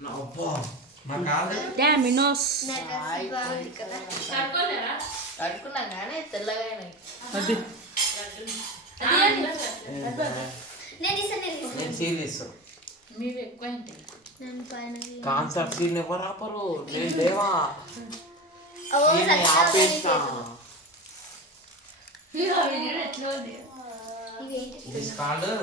Napa? Makale. Dah minus. Nek kasih bali kena. Sarko nera. Sarko nangane telaga ini. Adi. Adi. Adi. Nek di sini. Nek sini so. Mire cuente. Nen pa nagi. Kansar sini wara paro. Nen dewa. Oh, sakit. Ini apa sih? Ini apa sih? Ini apa sih?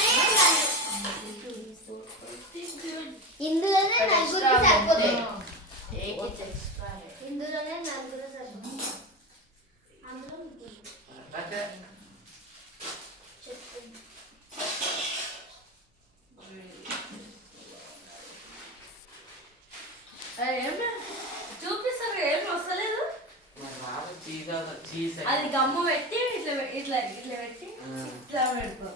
ఇందులోనే నలుగురికి సరిపోతుంది ఇందులోనే నలుగురు సరిపోతుంది అది గమ్ము పెట్టి ఇట్లా ఇట్లా ఇట్లా పెట్టి ఇట్లా పెడతాం